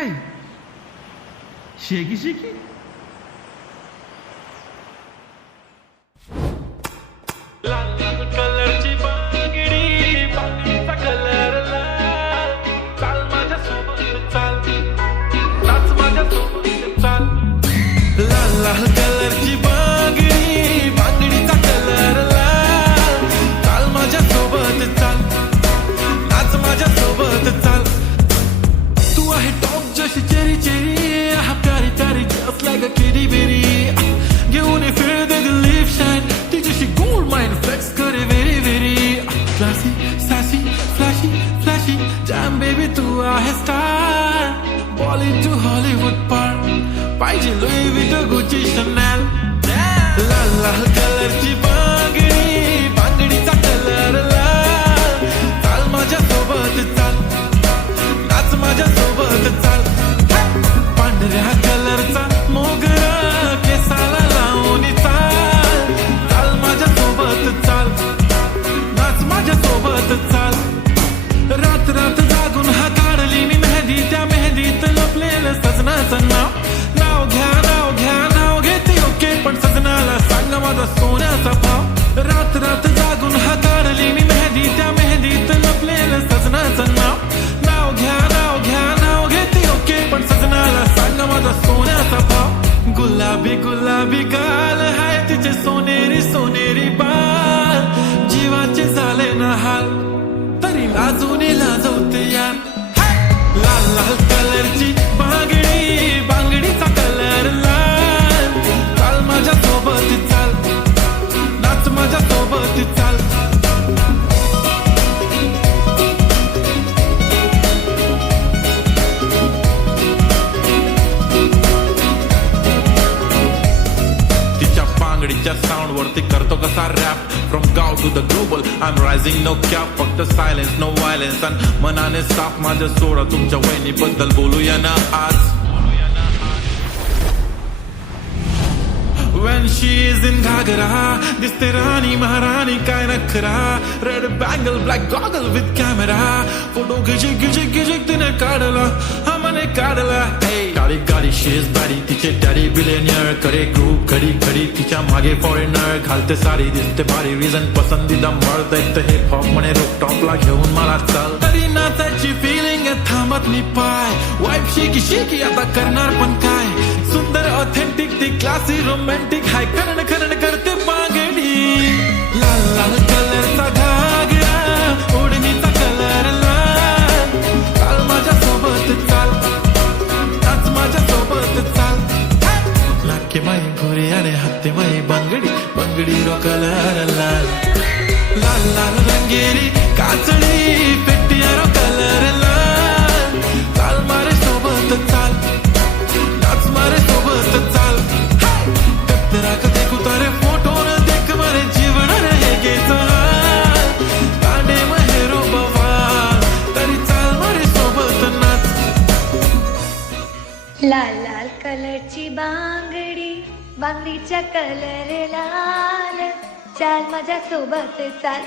काय शेकी शेकी कलरची बांगडी बांगडीचा कलर लाल चाल माझ्या सोबत चाल नाच माझ्या सोबत चाल लाल लाल कलरची बांगडी बांगडीचा कलर लाल चाल माझ्या सोबत चाल नाच माझ्या सोबत चाल तू आहे टॉप जशी चेरी चेरी हा प्यारी प्यारी just like a kitty bitty घेऊन ये फिर दे दिल लिप शाइन तुझ्याशी गोल्ड माइन फ्लेक्स करे very very classy sassy flashy flashy jam baby तू आहे स्टार बॉलिवूड टू हॉलीवूड पार पाहिजे लुई विटो गुची शनेल लाल लाल कलरची बांगडी बांगडीचा कलर लाल चाल माझ्या सोबत चाल नाच माझ्या सोबत चाल पांढऱ्या कलरचा मोगरा केसाला लावून चाल चाल माझ्या सोबत चाल नाच माझ्या सोबत चाल रात रात जागून हा काढली मी मेहंदी त्या मेहंदीत लपलेलं सजनाचं नाव नाव घ्या नाव घ्या नाव घेते ओके पण सजनाला सांगा माझा सोन्याचा भाव रात रात जागून हा काढली मी मेहंदी त्या मेहंदीत लपलेलं सजनाचं नाव नाव घ्या नाव घेते ओके पण सजनाला सांगा माझा सोन्याचा भाव गुलाबी गुलाबी गाल हाय तिचे सोनेरी सोनेरी बाल जीवाचे झाले ना हाल तरी लाजून लाजवते यार लाल लाल कलरची बांगडी बांगडीचा कलर लाल चाल माझ्या सोबत चाल नाच माझ्या सोबत चाल बांगडीच्या साऊंड वरती करतो कसा रॅप फ्रॉम गाव to the global I am rising no cap फक्त सायलेन्स नो व्हायलेन्स आणि मनाने साफ माझ्या सोडा तुमच्या वहिनीबद्दल बोलूया ना आज When she is in घागरा दिसते राणी महाराणी काय नखरा red bangle black goggle with camera photo गिजिक गिजिक गिजिक तिने काढला हा मने काढला काळी गाडी शेज बाडी तिचे डॅडी बिलेनियर करे ग्रुप घडी घडी तिच्या मागे फॉरेनर घालते साडी दिसते भारी रिझन पसंदीदा मर्द ऐकतं हिप हॉप म्हणे रूफटॉपला घेऊन मला चाल तरी नाचायची फिलिंग थांबत मी पाय वाईफ शेकी शेकी आता करणार पण काय सुंदर ऑथेंटिक ती क्लासी रोमॅन्टिक हाय करण करण करते बांगडी लाल लाल कलरचा घागरा ओढणीचा कलर लाल चाल माझ्या सोबत चाल नाच माझ्या सोबत चाल नाके माई घोरी आणि हत्ते माई बांगडी बांगडी रो कलर लाल लाल लाल रंगेरी काचडी पेटिया रो कलर लाल चाल मारे सोबत चाल नाच मारे सोबत चाल तेरा का देखू तारे फोटो न देख मारे जीवन रहेगे चाल कांडे महेरो बवाल तरी चाल मारे सोबत नाच लाल लाल कलरची बांगडी बांगडीचा कलर लाल चाल माझ्या सोबत चाल